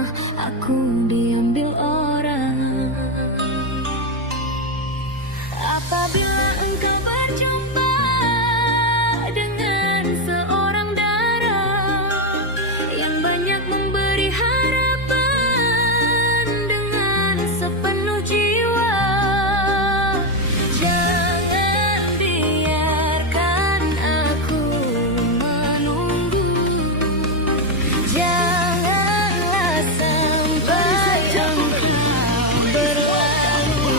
lama aku diambil orang. Apabila engkau berjumpa dengan seorang dara yang banyak memberi harapan dengan sepenuh jiwa, jangan biarkan aku menunggu. Janganlah sampai engkau berlalu.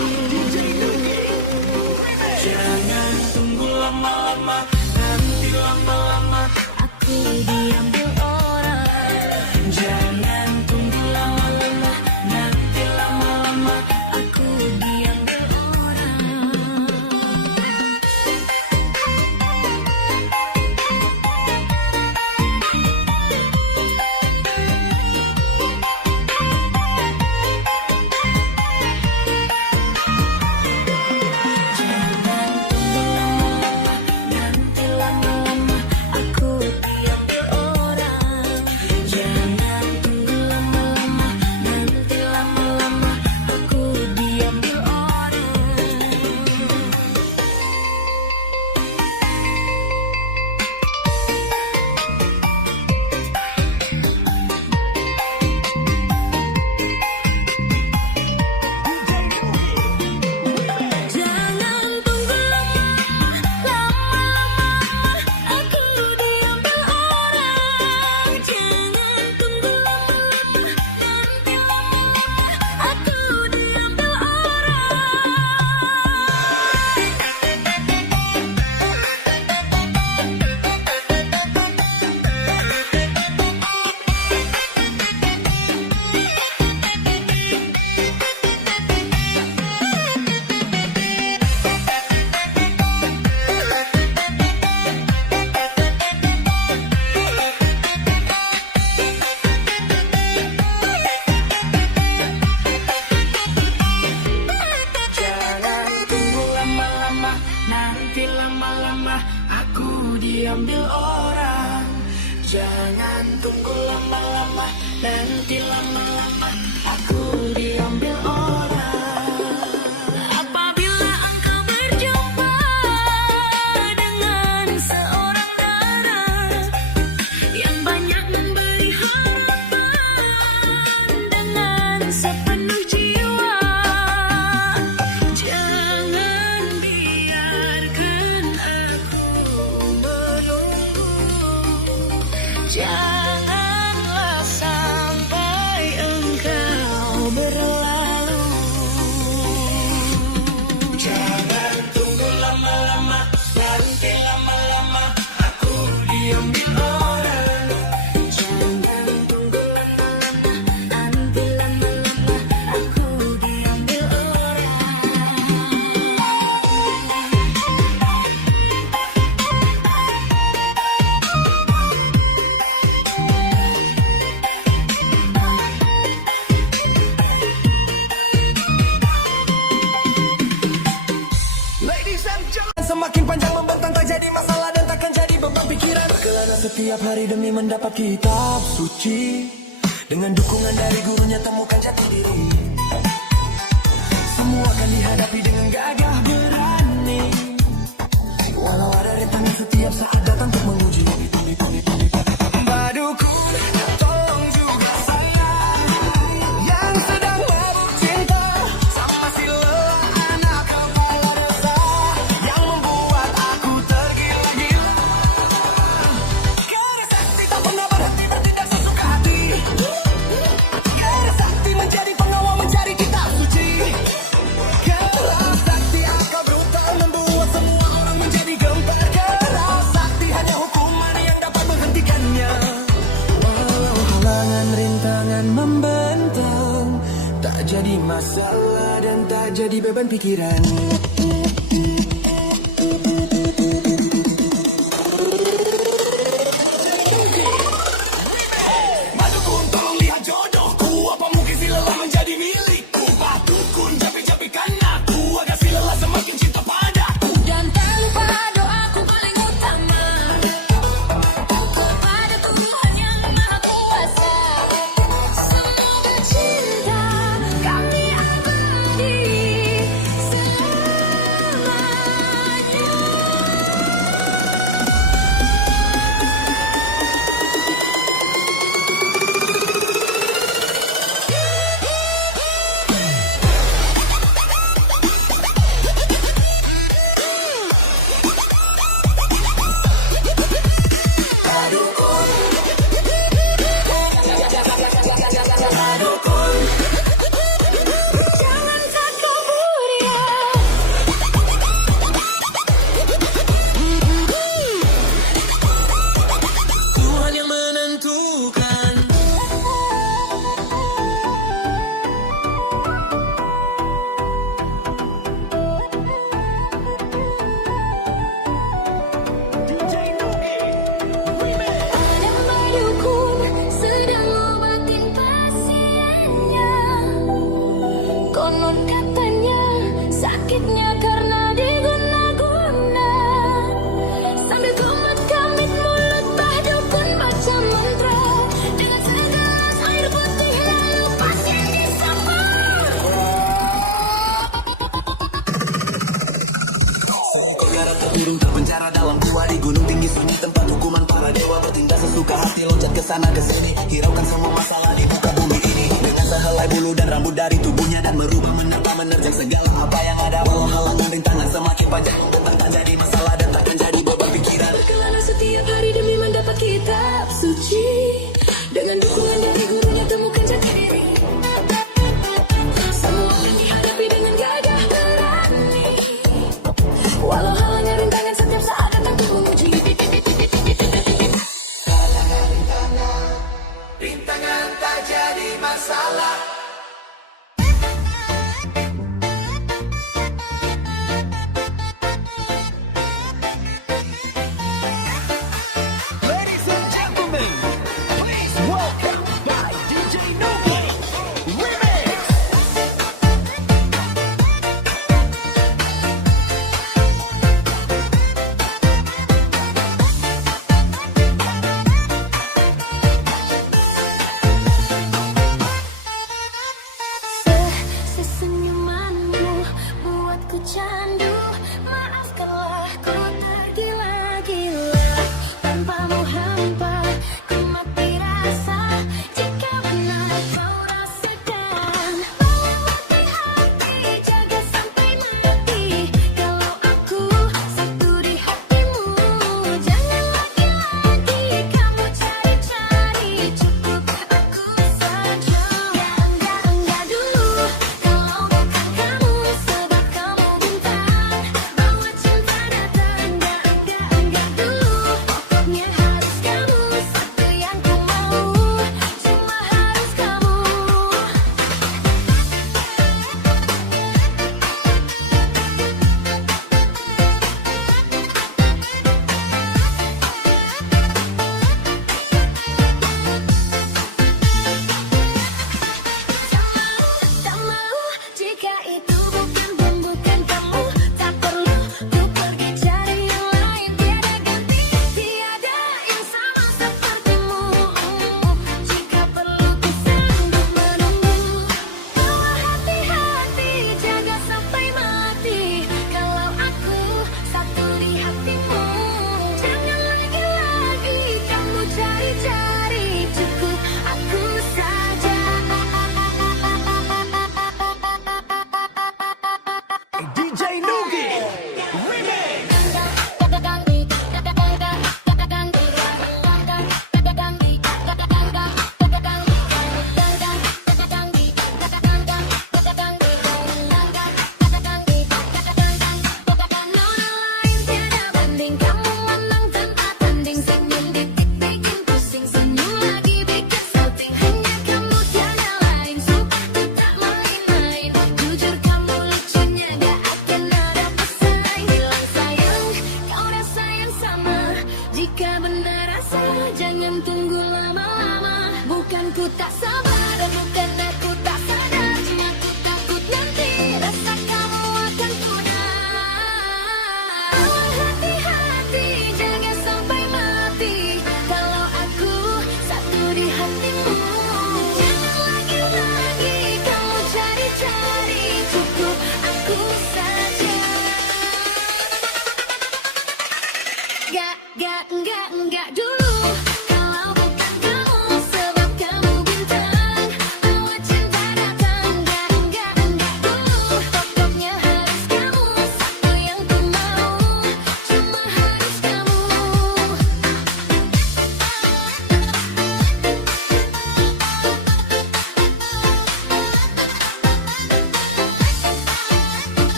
Jangan tunggu lama-lama, nanti lama-lama Aku diambil orang. jangan tunggu lama-lama, nanti lama-lama Aku diambil orang. Jangan tunggu lama-lama, nanti lama-lama aku diambil orang. Jangan tunggu lama-lama, nanti lama-lama aku diambil orang. Jangan tunggu lama-lama aku diambil orang. Jangan tunggu lama-lama, nanti lama-lama aku diambil Jangan tunggu lama-lama, nanti lama-lama aku diambil orang. Jangan tunggu lama-lama, nanti lama-lama aku diambil orang. Apabila engkau berjumpa dengan seorang dara yang banyak memberi harapan dengan sepenuh jiwa, jangan biarkan aku menunggu. Janganlah sampai engkau berlalu. Jangan tunggu lama-lama, nanti lama-lama aku diambil orang. Jangan tunggu lama-lama, nanti lama-lama aku diambil orang. Ladies and gentlemen, semakin panjang membentang tak jadi masalah dan takkan jadi beban pikiran. Kelana setiap hari demi mendapat kitab suci. Dengan dukungan dari gurunya temukan jati diri. Semua akan dihadapi dengan gagah berani. Walau ada rintangan setiap saat datang untuk menguji. Badukun, tolong juga saya yang sedang mabuk cinta sama si lelah anak kepala desa yang membuat aku tergila-gila. Karena sakti tak pernah berhenti bertindak sesuka hati. Karena sakti menjadi pengawal mencari kitab suci. Karena sakti akal brutal membuat semua orang menjadi gempar. Karena sakti hanya hukuman yang dapat menghentikannya. Walau halangan rintangan membentang, tak jadi masalah dan tak jadi beban pikiran. Badukun tolong lihat jodohku, apa mungkin si lelah menjadi milikku. Badukun capek-capekkan aku agar si lelah semakin cinta padaku. Dan tak lupa doaku paling utama kepada Tuhan yang Maha Kuasa. Semoga hati loncat ke sana ke sini, hiraukan semua masalah di muka bumi ini dengan sehelai bulu dan rambut dari tubuhnya, dan merubah menerpa menerjang segala apa yang ada. Walau halangan rintangan semakin panjang, tetap tak jadi masalah dan takkan jadi beban pikiran. Berkelana setiap hari demi mendapat kitab suci, dengan dukungan dari gurunya temukan jati diri. Semua yang dihadapi dengan gagah berani, walau halangan rintangan setiap saat datang untuk menguji. Rintangan tak jadi masalah. Ladies and gentlemen, please welcome by DJ Nugi Remix. Sesenyumanmu buatku candu. Maafkanlah ku tergila-gila, tanpamu hampa ku mati rasa. Jika benar kau rasakan, bawa hati-hati, jaga sampai mati. Kalau aku satu di hatimu, jangan lagi-lagi kamu cari-cari, cukup aku saja. Enggak dulu, kalau bukan kamu, sebab kamu bintang bawa cinta datang. Enggak dulu, pokoknya harus kamu, satu yang ku mau, cuma harus kamu. Tak mau jika itu bukan kamu. Tak perlu ku pergi cari yang lain, tiada ganti, tiada yang sama sepertimu. Jika perlu ku sanggup menunggu. Bawa hati-hati, jaga sampai mati. Kalau aku satu di hatimu, jangan lagi-lagi kamu cari-cari, cukup aku saja. DJ Nugi Remix. Tiada banding, kamu menang tanpa tanding. Senyum dikit bikin pusing, senyum lagi bikin salting. Hanya kamu tiada lain, sumpah ku tak main-main. Jujur kamu lucunya, gak akan ada pesaing. Bilang sayang, kau rasa yang sama. Jika benar rasa, jangan tunggu lama-lama. Bukan ku tak sabar, bukan aku tak sadar, cuma ku takut nanti rasa kamu akan pudar. Hati-hati, jaga sampai mati. Kalau aku satu di hatimu, jangan lagi-lagi kamu cari-cari, cukup aku saja. Enggak dulu, kalau bukan kamu, sebab kamu bintang bawa cinta datang. Enggak dulu, pokoknya harus kamu, satu yang ku mau, cuma harus kamu.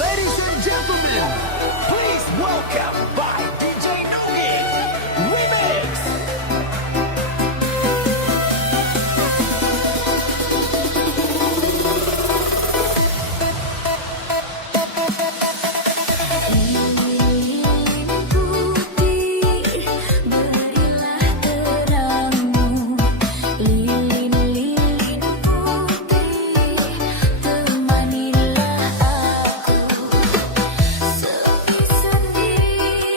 Ladies and gentlemen, please welcome by DJ Nugi Remix. Lilin putih, berilah terangmu. Lilin putih, temanilah aku. Sepi sendiri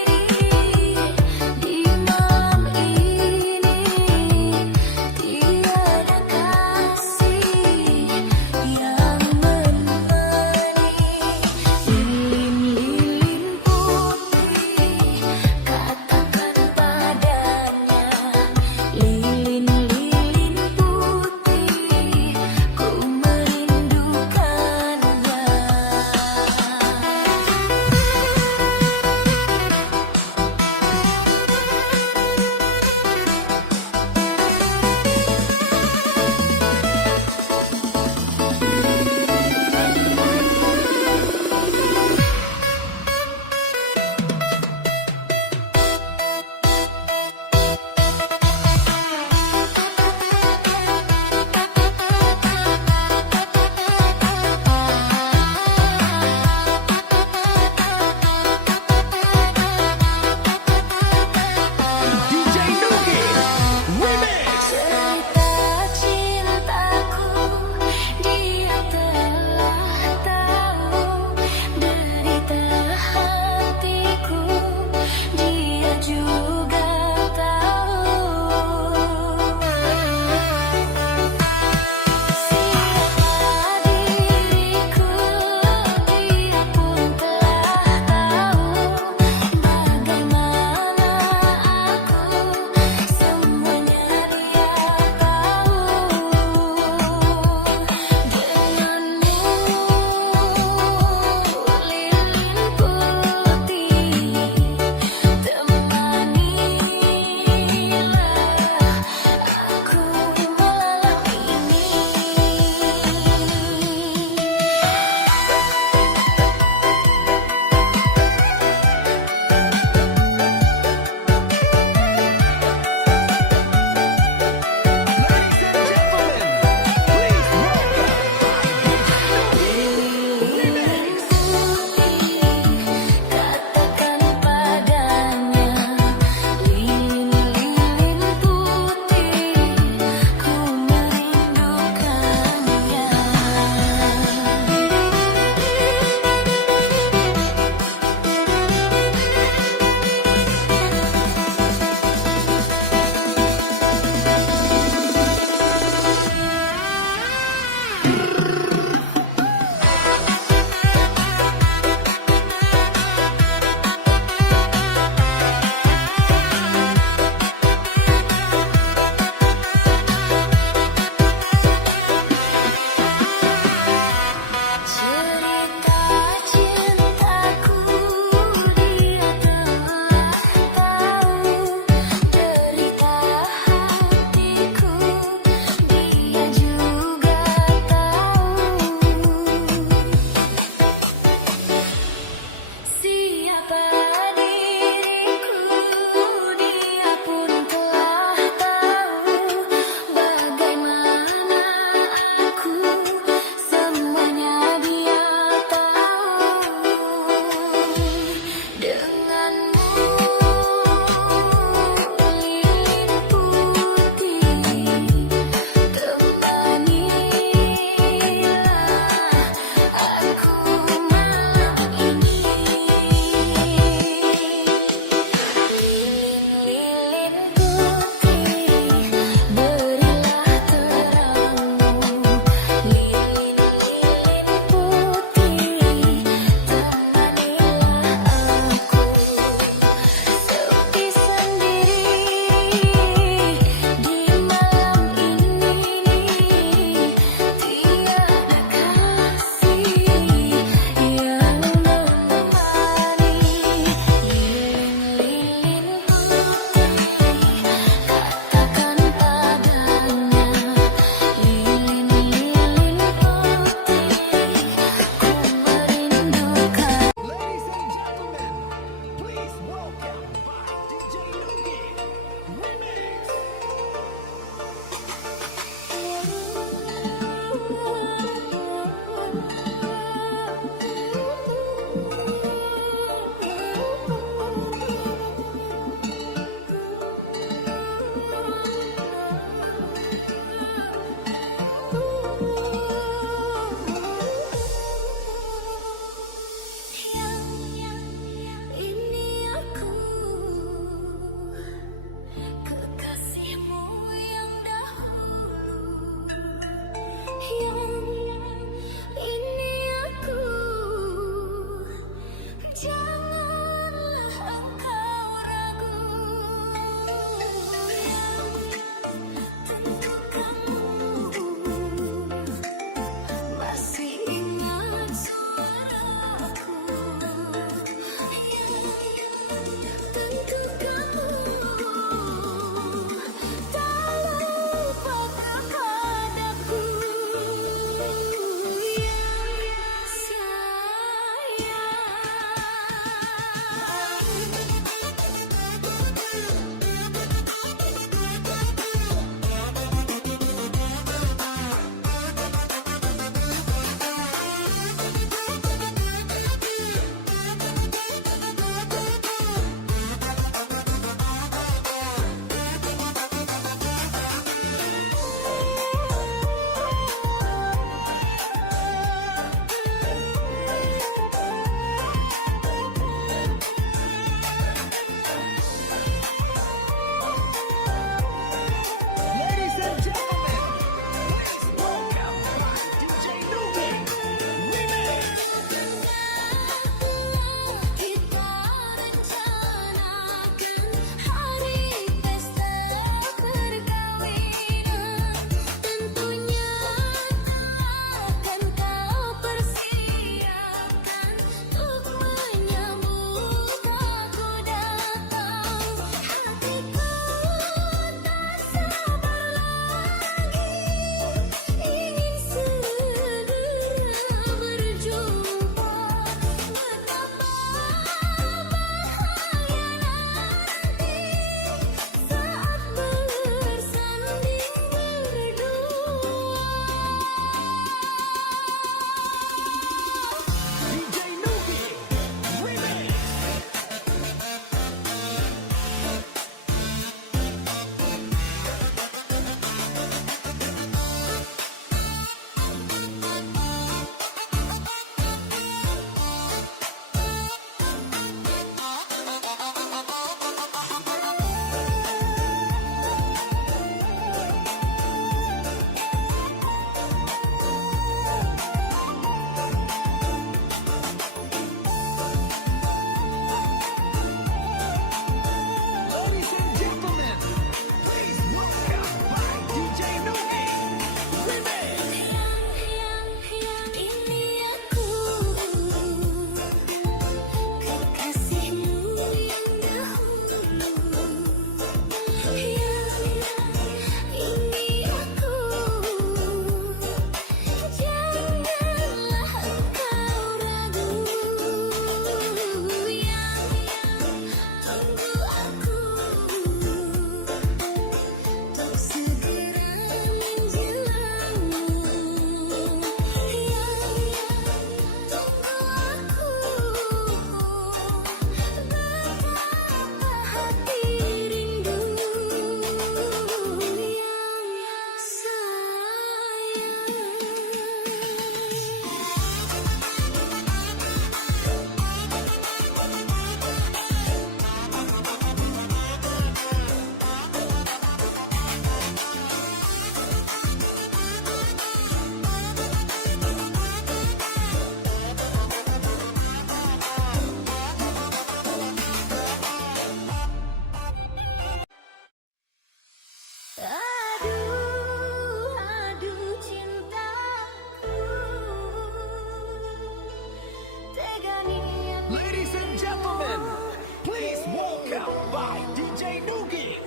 by DJ Nugi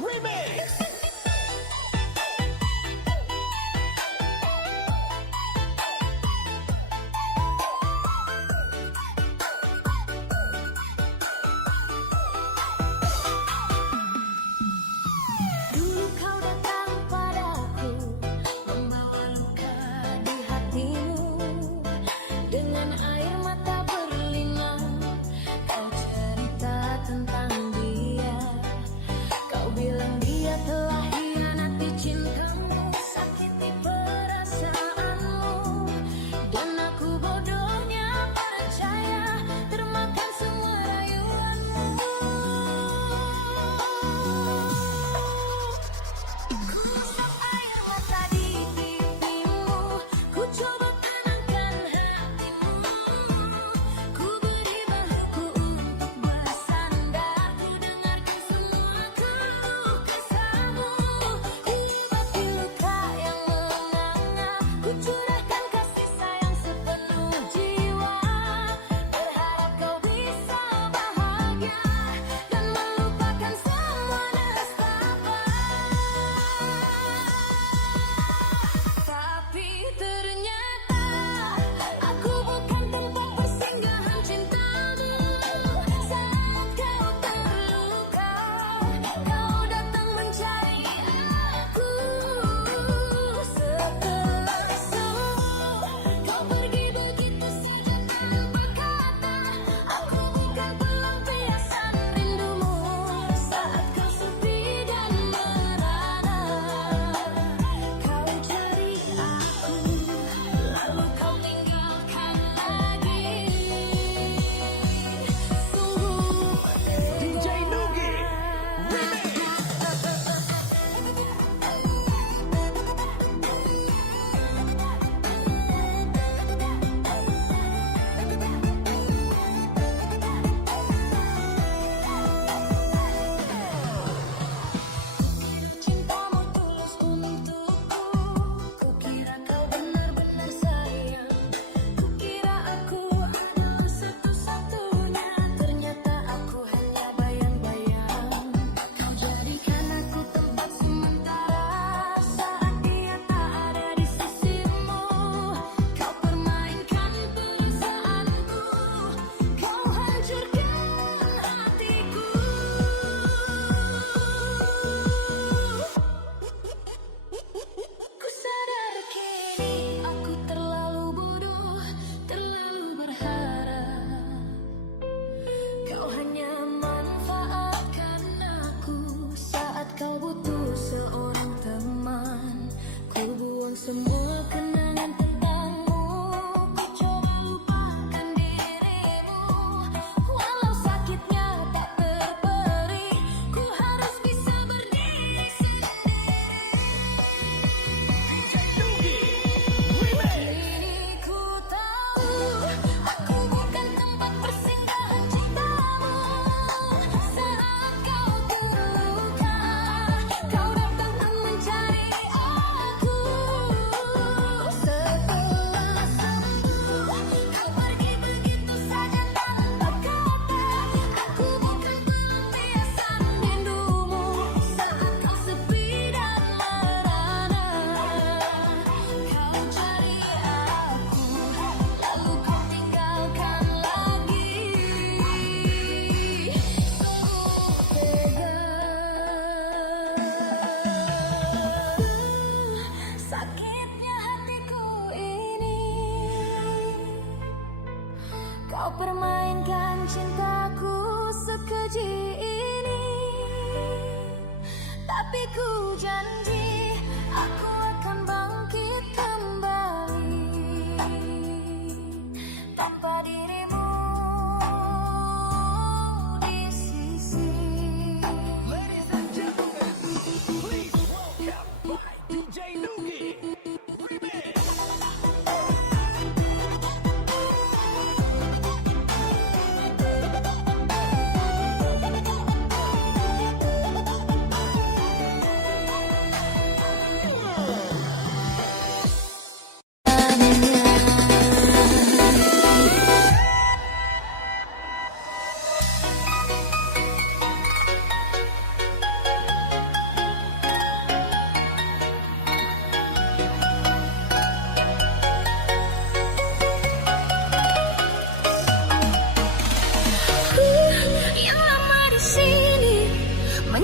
Remix. Dulu kau datang padaku, membawa luka di hatimu. Dengan air mata berlinang, kau cerita tentang dia.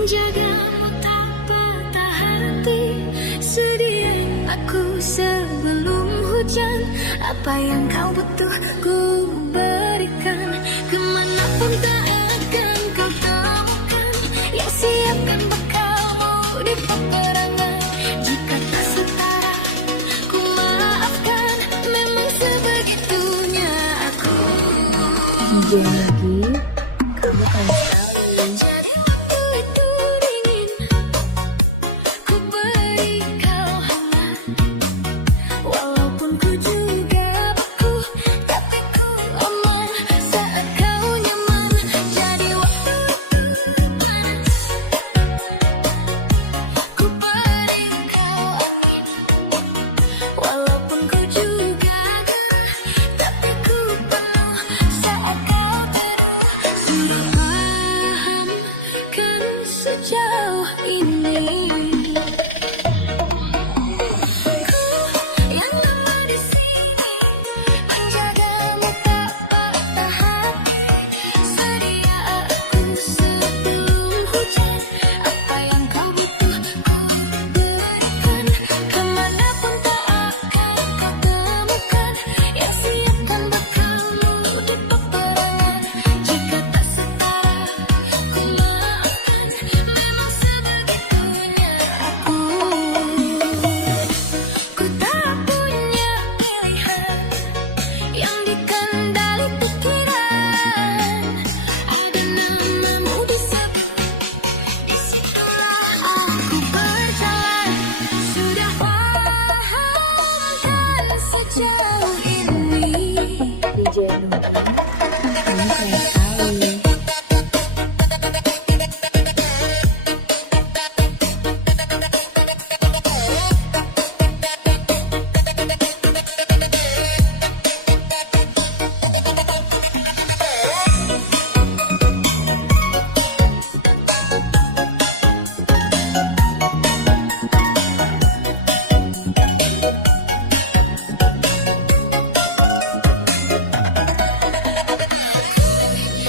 menjagamu tak patah hati. Sedia aku sebelum hujan, apa yang kau butuh ku berikan. Kemanapun tak akan kau temukan yang siapkan bekalmu di peperangan. Jika tak setara ku maafkan, memang sebegitunya aku. Jadi kamu keren sekali. Jadi waktu itu dingin, ku beri kau hangat. Walaupun ku juga beku, tapi ku aman saat kau nyaman. Jadi waktu itu panas, ku beri kau angin. Walaupun ku juga gerah, tapi ku penuh saat kau teduh. Sudah paham kan sejauh ini. Yang lama di sini menjagamu tak patah hati. Sedia aku sebelum hujan, apa yang kau butuh ku berikan. Kemanapun tak akan kau temukan yang siapkan bekalmu di peperangan. Jika tak setara ku maafkan, memang sebegitunya aku. Ku tak punya pilihan yang dikendali pikiran. Ada namamu disebut, disitulah aku berjalan. Sudah paham kan sejauh ini. DJ Nugi, kamu keren sekali.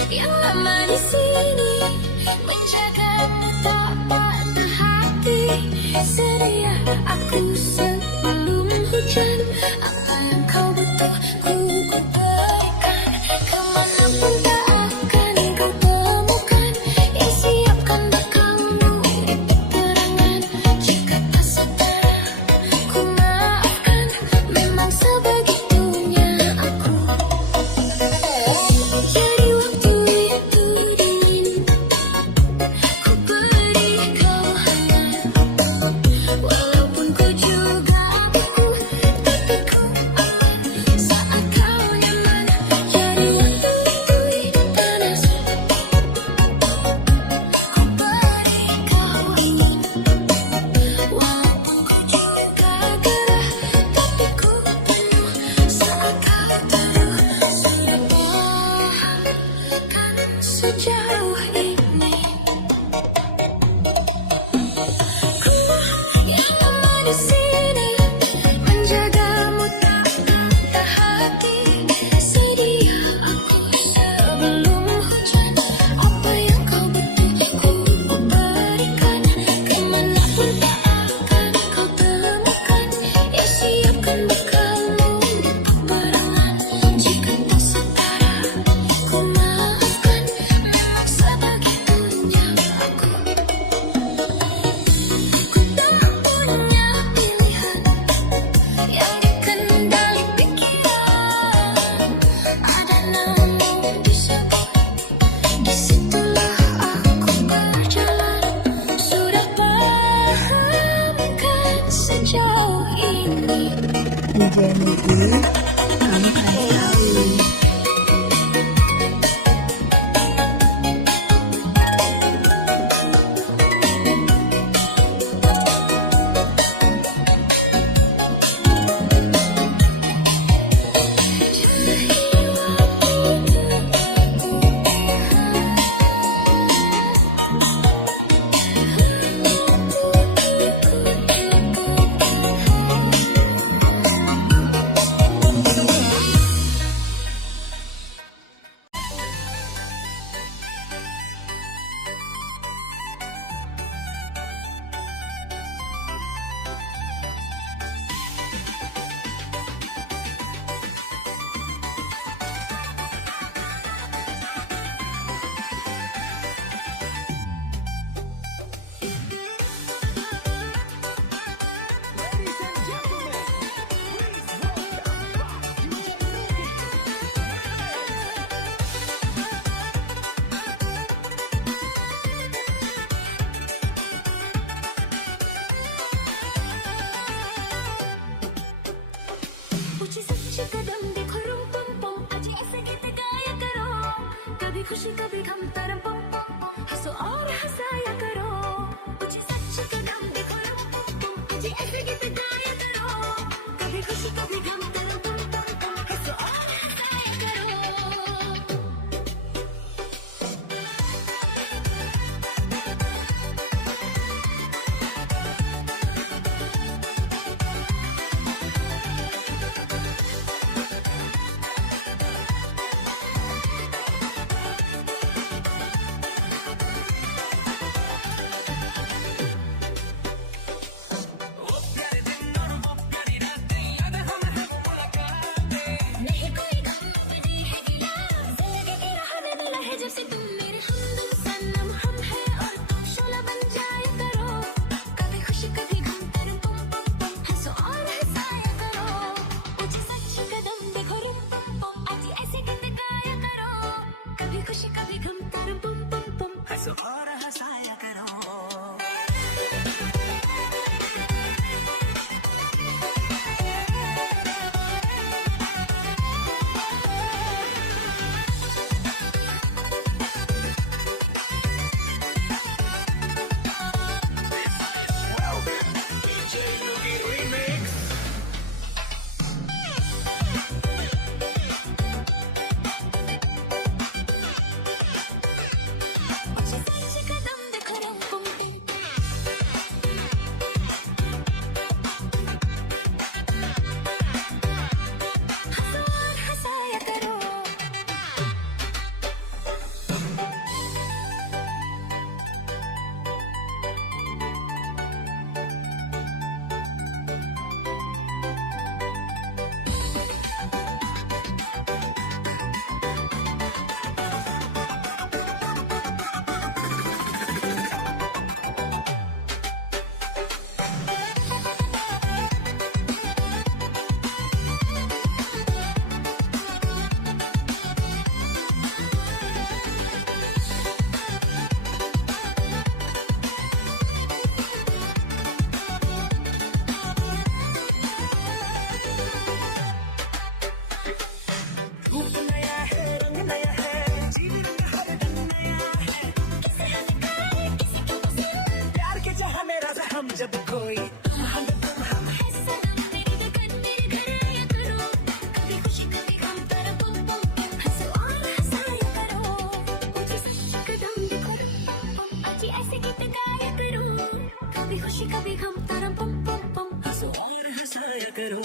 Yang lama di sini menjagamu tak patah hati. Sedia aku sebelum hujan, apa yang kau butuh ku berikan. Kemanapun tak akan kau temukan yang siapkan bekalmu di peperangan. Jika tak setara ku maafkan, memang sebegitunya aku. Jadi waktu itu dingin, ku beri kau hangat. Walaupun ku juga beku, tapi ku aman saat kau nyaman. Jadi waktu itu panas, ku beri kau angin. Walaupun ku juga gerah, tapi ku penuh saat kau teduh. Sudah paham kan sejauh ini. Yang lama di sini menjagamu tak patah hati. Sedia aku sebelum hujan, apa yang kau butuh ku berikan. Kemanapun tak akan kau temukan yang siapkan bekalmu di peperangan. Jika tak setara ku maafkan, memang sebegitunya सच कदम देखो रूम पम पम आज ऐसे गीत गाया करो कभी खुशी कभी गम तरम पम पम पम हंसो और हंसाया करो कुछ सच कदम देखो रूम पम पम आज ऐसे गीत गाया करो कभी खुशी कभी गम तरम पम पम पम हंसो और हंसाया करो वो प्यारे दिन और वो प्यारी रातें याद हम है वो मुलाकातें नहीं कोई गम नहीं है गिला जिंदगी की राह में मिला है जैसे तुम मेरे हमदम सनम हम है और तुम शोला बन जाया करो कभी खुशी कभी गम तरम पम पम पम हंसो और हंसाया करो कुछ सच कदम देखो रूम पम पम आज ऐसे गीत गाया करो कभी खुशी कभी गम तरम पम पम पम हंसो और हंसाया करो DJ Noogie Remix कुछ सच कदम देखो रूम पम पम हंसो और हंसाया करो रूप नया है रंग नया है जीवन में हर ढंग नया है प्यार के जहां मेरा हम जब कोई हम है सनम तेरी दुकान मेरे घर आया करो कभी खुशी कभी गम तरम पम पम पम हंसो और हंसाया करो कुछ सच कदम देखो पम पम आज ऐसे गीत गाया करो कभी खुशी कभी गम तरम पम पम पम हंसो और हंसाया करो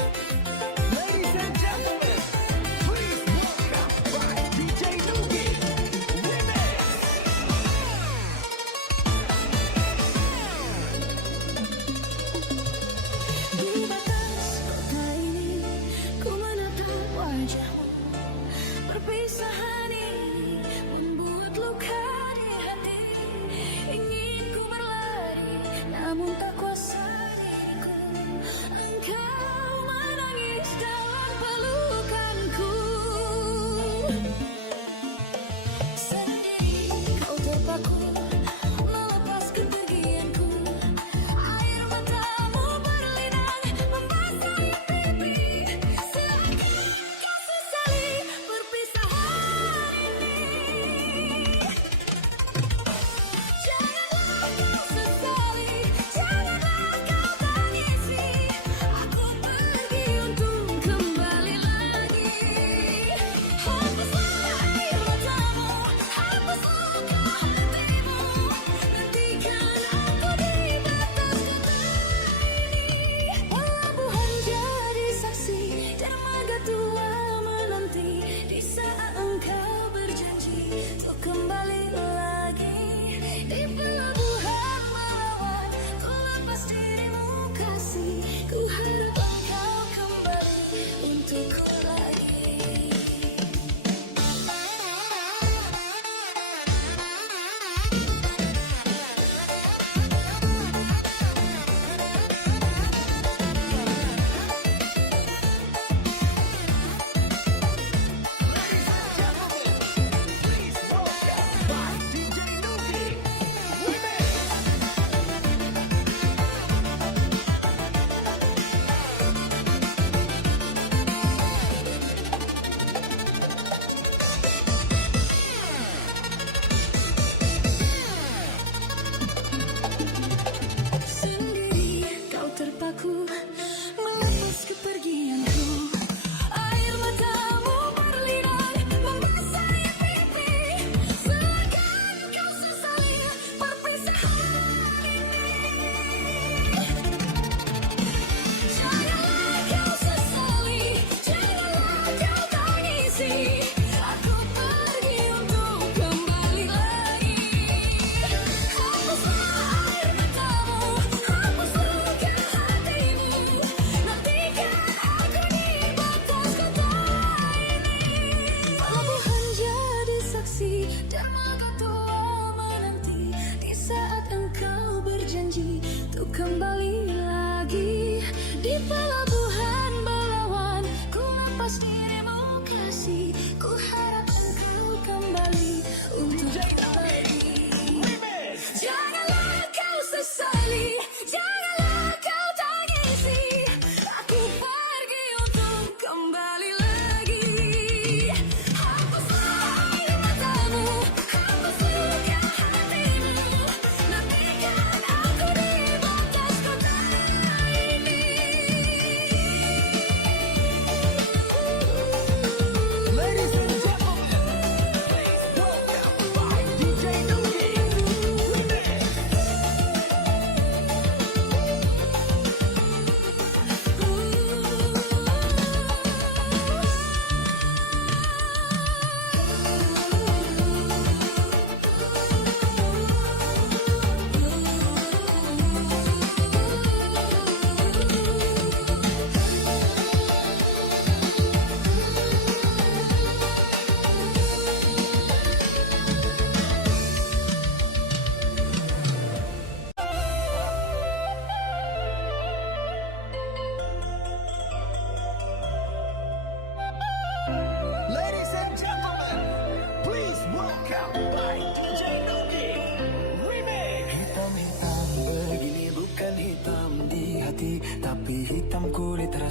Ladies and gentlemen, please welcome DJ Noogie Remix. Di batas kota ini ku menatap wajahmu perpisahan ini membuat luka di hati ingin ku berlari namun tak kuasa diriku engkau menangis dalam pelukanku sendiri kau terpaku melepas kepergianku air matamu berlinang membasahi pipi seakan kau sesali perpisahan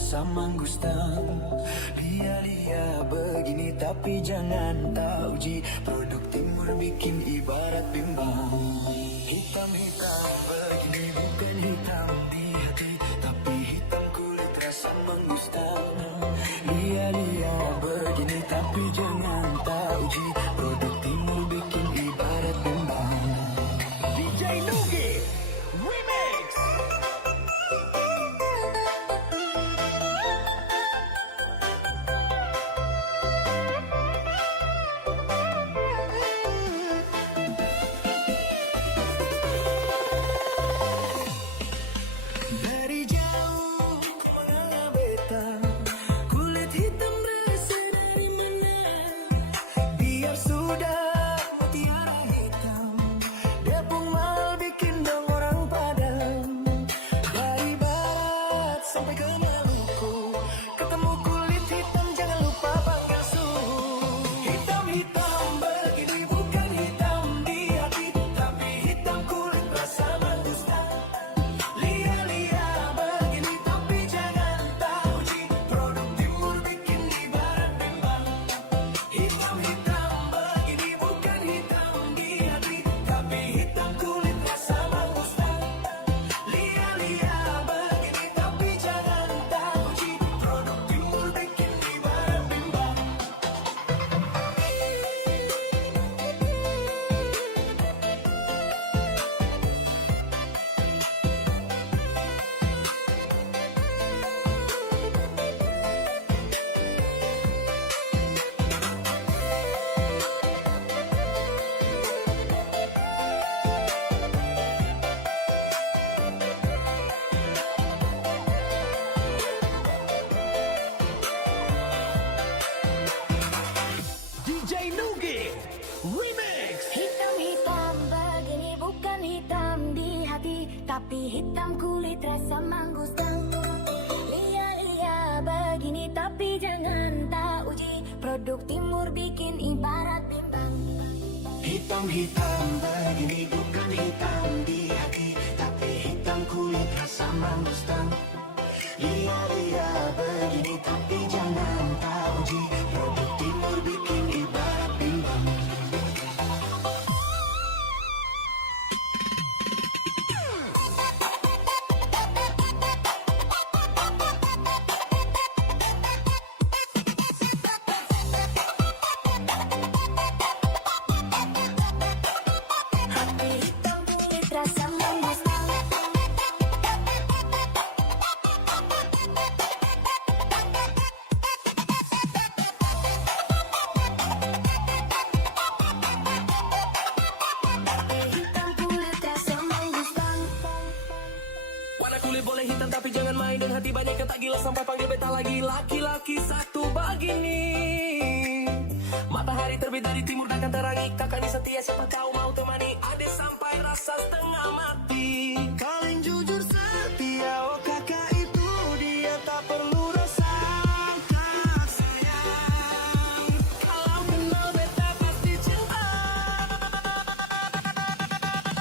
rasa mangustan. Lia-lia begini tapi jangan tahu ji, produk timur bikin ibarat bimbang. Hitam-hitam begini bukan hitam di hati, tapi hitam kulit rasa mangustan. Lia-lia begini tapi jangan tahu ji, produk timur bikin ibarat bimbang. DJ Nugi Remix. Dari jauh mengenal beta, kulit hitam rasa dari mana? Biar sudah mutiara hitam, Depok mal bikin dong orang padam. Dari barat sampai ke Maluku, ketemu kulit hitam jangan lupa panggil suhu. Hitam-hitam begini bukan hitam di hati, tapi hitam kulit rasa mangustan. Lia-lia begini tapi jangan tahu ji, produk timur bikin ibarat bimbang. Hitam-hitam begini bukan hitam di hati, tapi hitam kulit rasa mangustan. Lia-lia begini tapi jangan tahu ji, produk timur bikin ibarat bimbang. DJ Nugi Remix. Hitam-hitam begini bukan hitam di hati, tapi hitam kulit rasa mangustan. Lia-lia begini tapi jangan tahu ji, produk timur bikin ibarat bimbang. Hitam-hitam begini bukan hitam di hati, tapi hitam kulit rasa mangustan. Lia-lia begini tapi jangan tahu ji, produk timur bikin ibarat bimbang. Hitam kulit rasa mangustan. Hitam kulit rasa mangustan. Warna kulit boleh hitam tapi jangan main dengan hati, banyak kata gila sampai panggil beta lagi. Laki-laki satu begini, matahari terbit dari timur dan akan terangi. Kakak ini setia, siapa kau mau temani, adek sampai rasa setengah mati. Paling jujur setia, oh kakak itu dia tak perlu rasa sayang. Kalau kenal beta pasti cinta.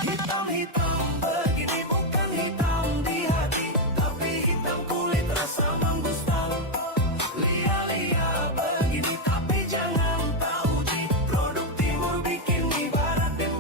Hitam-hitam begini bukan hitam di hati, tapi hitam kulit rasa mangustan. Lia-lia begini tapi jangan tahu ji, produk timur bikin ibarat bimbang.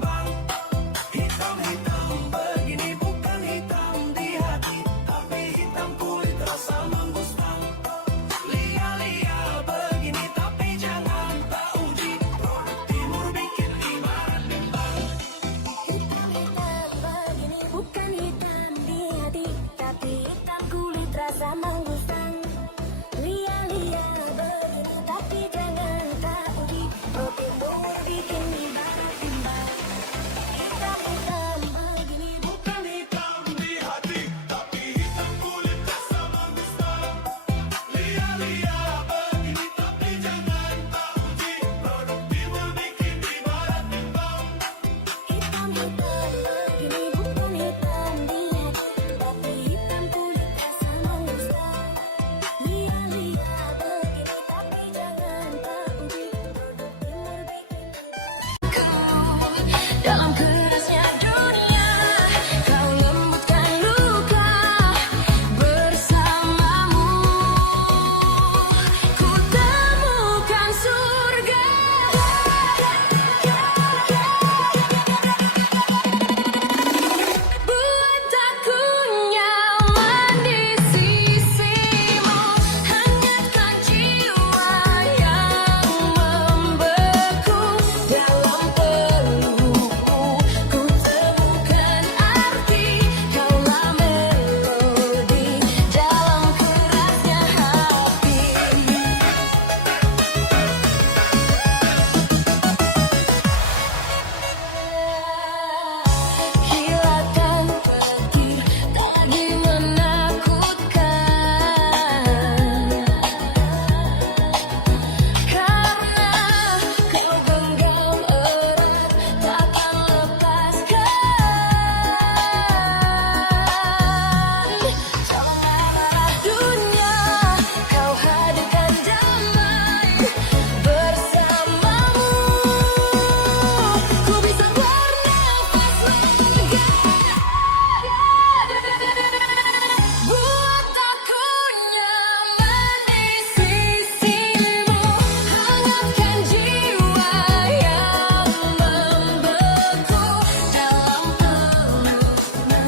Bukan jiwa yang membeku dalam pelukmu,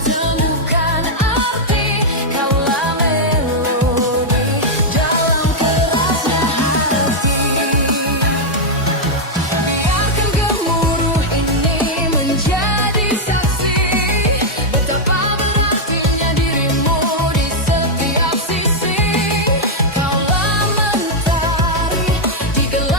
temukan arti kaulah melodi dalam kerasnya hati. Biarkan gemuruh ini menjadi saksi betapa berartinya dirimu di setiap sisi. Kaulah mentari di gelap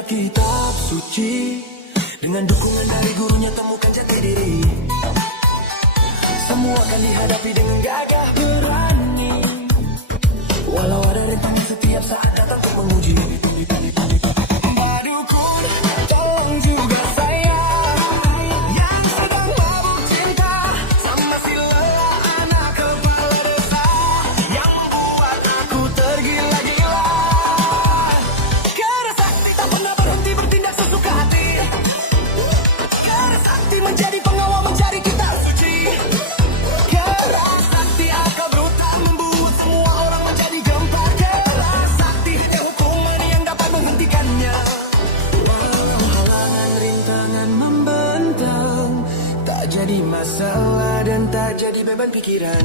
dapat kitab suci. Dengan dukungan dari gurunya temukan jati diri. Semua akan dihadapi dengan gagah berani. Walau ada rintangan setiap saat datang untuk menguji. Badukun, tolong juga saya yang sedang mabuk cinta sama si lelah anak kepala desa yang membuat aku tergila-gila. Karena sakti tak pernah berhenti bertindak sesuka hati. Karena sakti menjadi pengawal mencari kitab suci. Karena sakti akal brutal membuat semua orang menjadi gempar. Karena sakti hanya hukuman yang dapat menghentikannya. Walau halangan rintangan membentang, tak jadi masalah dan tak jadi beban pikiran.